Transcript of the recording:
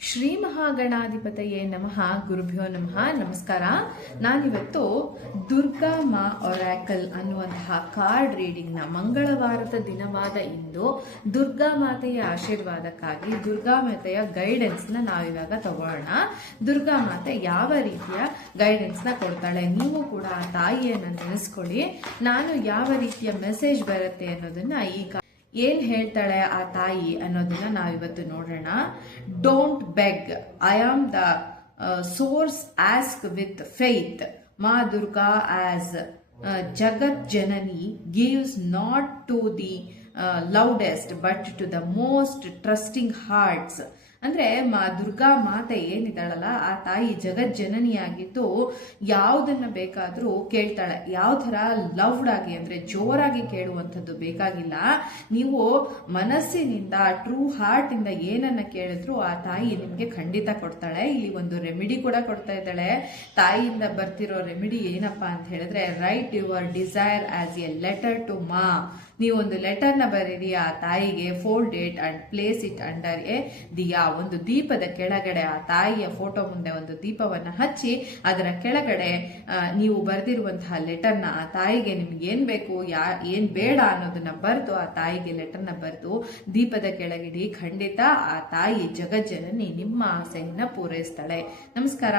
ಶ್ರೀ ಮಹಾಗಣಾಧಿಪತಯೇ ನಮಃ. ಗುರುಭ್ಯೋ ನಮಃ. ನಮಸ್ಕಾರ. ನಾನಿವತ್ತು ದುರ್ಗಾ ಮಾ ಒರಾಕಲ್ ಅನ್ನುವಂತಹ ಕಾರ್ಡ್ ರೀಡಿಂಗ್ ನ ಮಂಗಳವಾರದ ದಿನವಾದ ಇಂದು ದುರ್ಗಾ ಮಾತೆಯ ಆಶೀರ್ವಾದಕ್ಕಾಗಿ ದುರ್ಗಾ ಮಾತೆಯ ಗೈಡೆನ್ಸ್ ನ ನಾವಿವಾಗ ತಗೊಳ್ಳೋಣ. ದುರ್ಗಾ ಮಾತೆ ಯಾವ ರೀತಿಯ ಗೈಡೆನ್ಸ್ ನ ಕೊಡ್ತಾಳೆ, ನೀವು ಕೂಡ ಆ ತಾಯಿಯನ್ನ ನೆನೆಸ್ಕೊಳ್ಳಿ. ನಾನು ಯಾವ ರೀತಿಯ ಮೆಸೇಜ್ ಬರುತ್ತೆ ಅನ್ನೋದನ್ನ ಈಗ ಏನ್ ಹೇಳ್ತಾಳೆ ಆ ತಾಯಿ ಅನ್ನೋದನ್ನ ನಾವಿವತ್ತು ನೋಡೋಣ. Don't beg, I am the source, ask with faith. Ma Durga as Jagat Janani gives not to the loudest but to the most trusting hearts. ಅಂದ್ರೆ ದುರ್ಗಾ ಮಾತೆ ಏನಿದ್ದಾಳಲ್ಲ ಆ ತಾಯಿ ಜಗತ್ ಜನನಿಯಾಗಿದ್ದು ಯಾವುದನ್ನ ಬೇಕಾದ್ರೂ ಕೇಳ್ತಾಳೆ. ಯಾವ ತರ ಲವ್ಡ್ ಆಗಿ ಅಂದ್ರೆ ಜೋರಾಗಿ ಕೇಳುವಂಥದ್ದು ಬೇಕಾಗಿಲ್ಲ. ನೀವು ಮನಸ್ಸಿನಿಂದ ಟ್ರೂ ಹಾರ್ಟ್ ಇಂದ ಏನನ್ನ ಕೇಳಿದ್ರು ಆ ತಾಯಿ ನಿಮ್ಗೆ ಖಂಡಿತ ಕೊಡ್ತಾಳೆ. ಇಲ್ಲಿ ಒಂದು ರೆಮಿಡಿ ಕೂಡ ಕೊಡ್ತಾ ಇದ್ದಾಳೆ. ತಾಯಿಯಿಂದ ಬರ್ತಿರೋ ರೆಮಿಡಿ ಏನಪ್ಪಾ ಅಂತ ಹೇಳಿದ್ರೆ, write your desire as a letter to Maa. ನೀವೊಂದು ಲೆಟರ್ನ ಬರೀರಿ ಆ ತಾಯಿಗೆ, fold it and place it under a diya. ಒಂದು ದೀಪದ ಕೆಳಗಡೆ ಆ ತಾಯಿಯ ಫೋಟೋ ಮುಂದೆ ಒಂದು ದೀಪವನ್ನ ಹಚ್ಚಿ ಅದರ ಕೆಳಗಡೆ ನೀವು ಬರೆದಿರುವಂತಹ ಲೆಟರ್ನ ಆ ತಾಯಿಗೆ ನಿಮ್ಗೆ ಏನ್ ಬೇಕು ಏನ್ ಬೇಡ ಅನ್ನೋದನ್ನ ಬರೆದು ಆ ತಾಯಿಗೆ ಲೆಟರ್ನ ಬರೆದು ದೀಪದ ಕೆಳಗಿಡಿ. ಖಂಡಿತ ಆ ತಾಯಿ ಜಗಜ್ಜನನಿ ನಿಮ್ಮ ಆಸೆಯನ್ನ ಪೂರೈಸ್ತಾಳೆ. ನಮಸ್ಕಾರ.